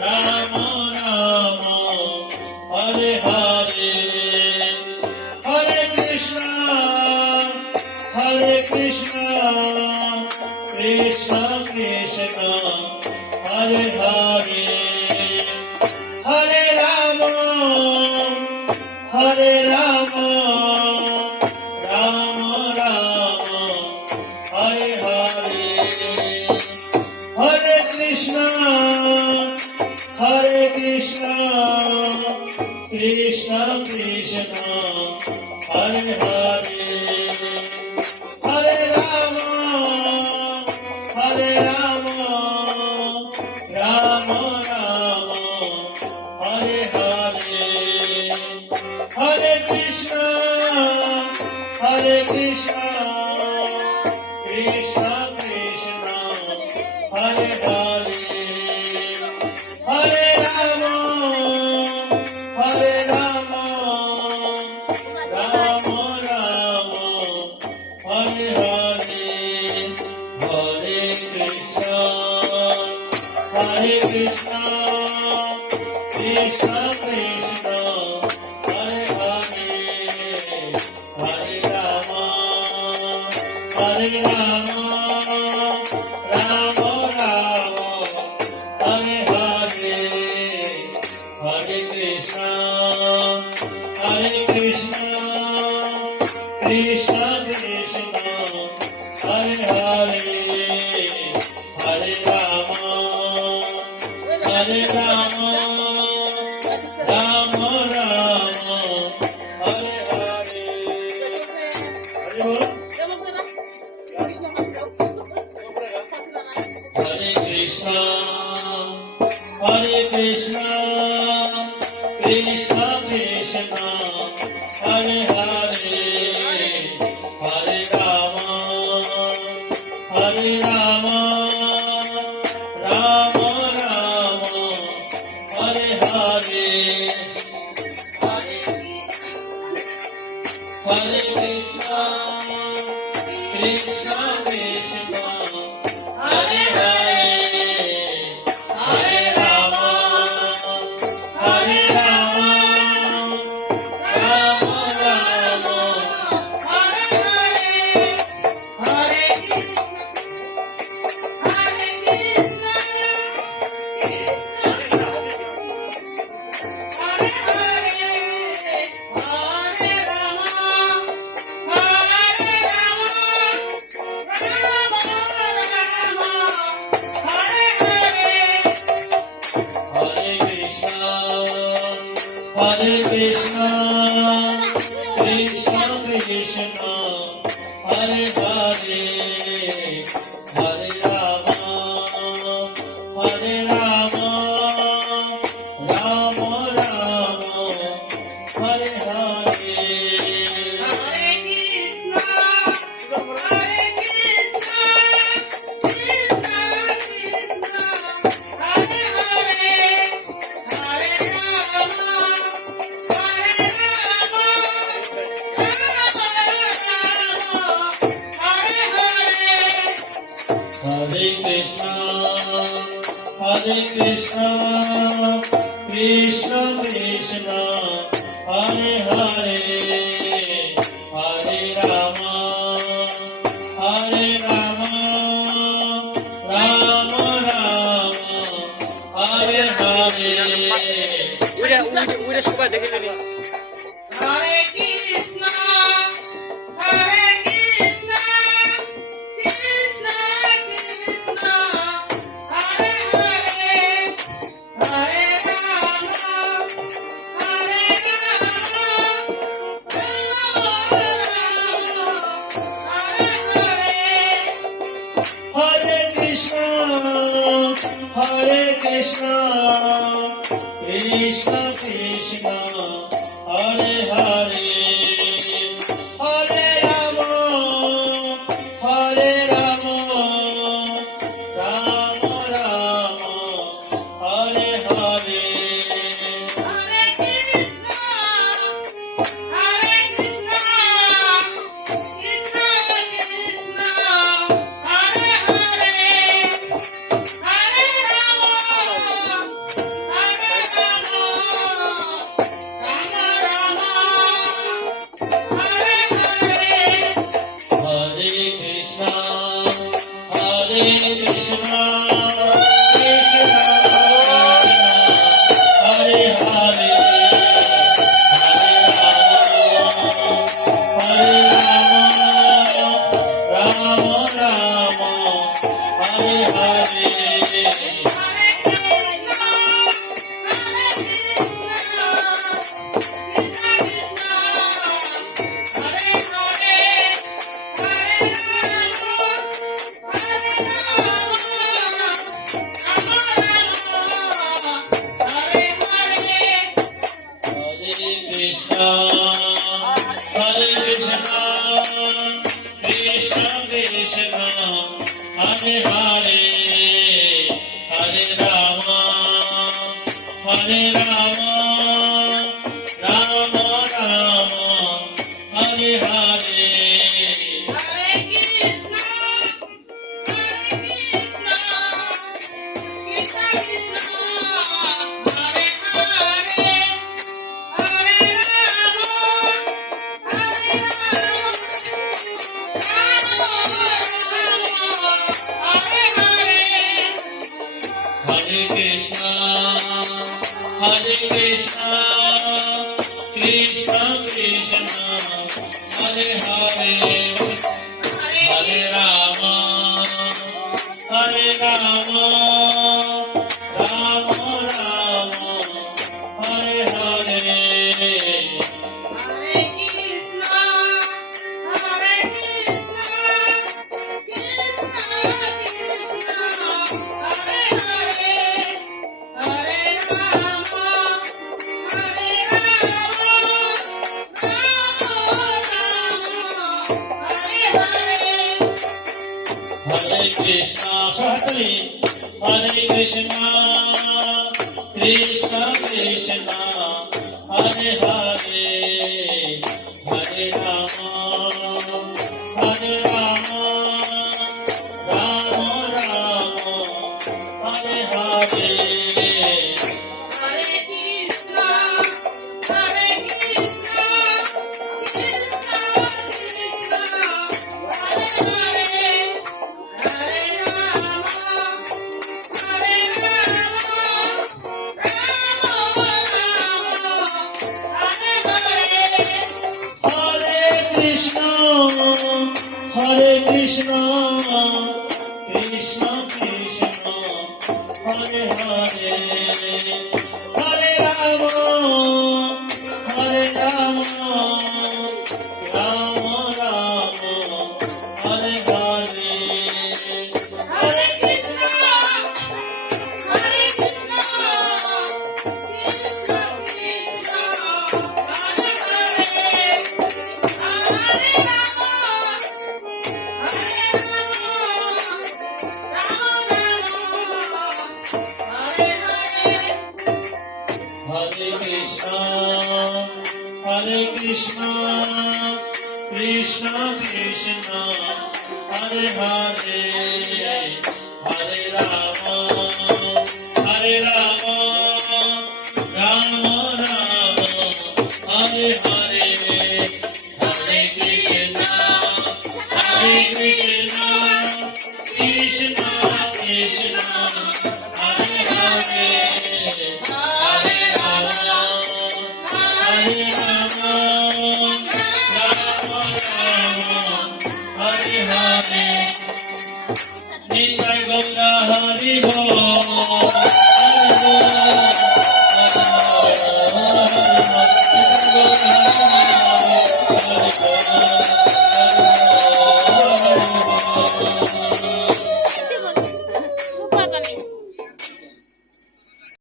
Ram Ram Hare Hare Hare Krishna Krishna Krishna Hare Hare Hare Ram Ram Ram Hare Hare Hare Krishna Krishna Krishna Hare Hare Hare Ram Ram Ram Hare Hare Hare Krishna Krishna Krishna Hare Hare Hare Ram Ram Ram Hare Hare Hare Krishna Krishna Krishna Hare Hare Hare Ram Ram Ram Hare Hare Hare Krishna Krishna Krishna Hare Hare Hare Ram Ram Ram Hare Hare Hare Krishna Krishna Krishna Hare Hare Hare Ram Ram Ram Hare Hare Hare Krishna Krishna Hare Hare Hare Ram Ram Ram Hare Hare Hare Krishna Krishna Krishna Hare Hare Hare Ram Ram Ram Hare Hare Hare Krishna Hare Krishna, Krishna Krishna, Hare Hare, Hare Rama, Rama Rama, Hare Hare. উড়ে সবাই দেখে নেবে। Hare Krishna, Hare Krishna, Krishna Krishna, Hare Hare, Hare Rama, Hare Rama, Rama Rama, Hare Hare. Hare Krishna, Krishna Krishna, Hare Hare, Hare Rama, Rama Rama, Hare Hare. Hare Krishna, Hare Krishna, Krishna Krishna, Hare Hare, Hare Hare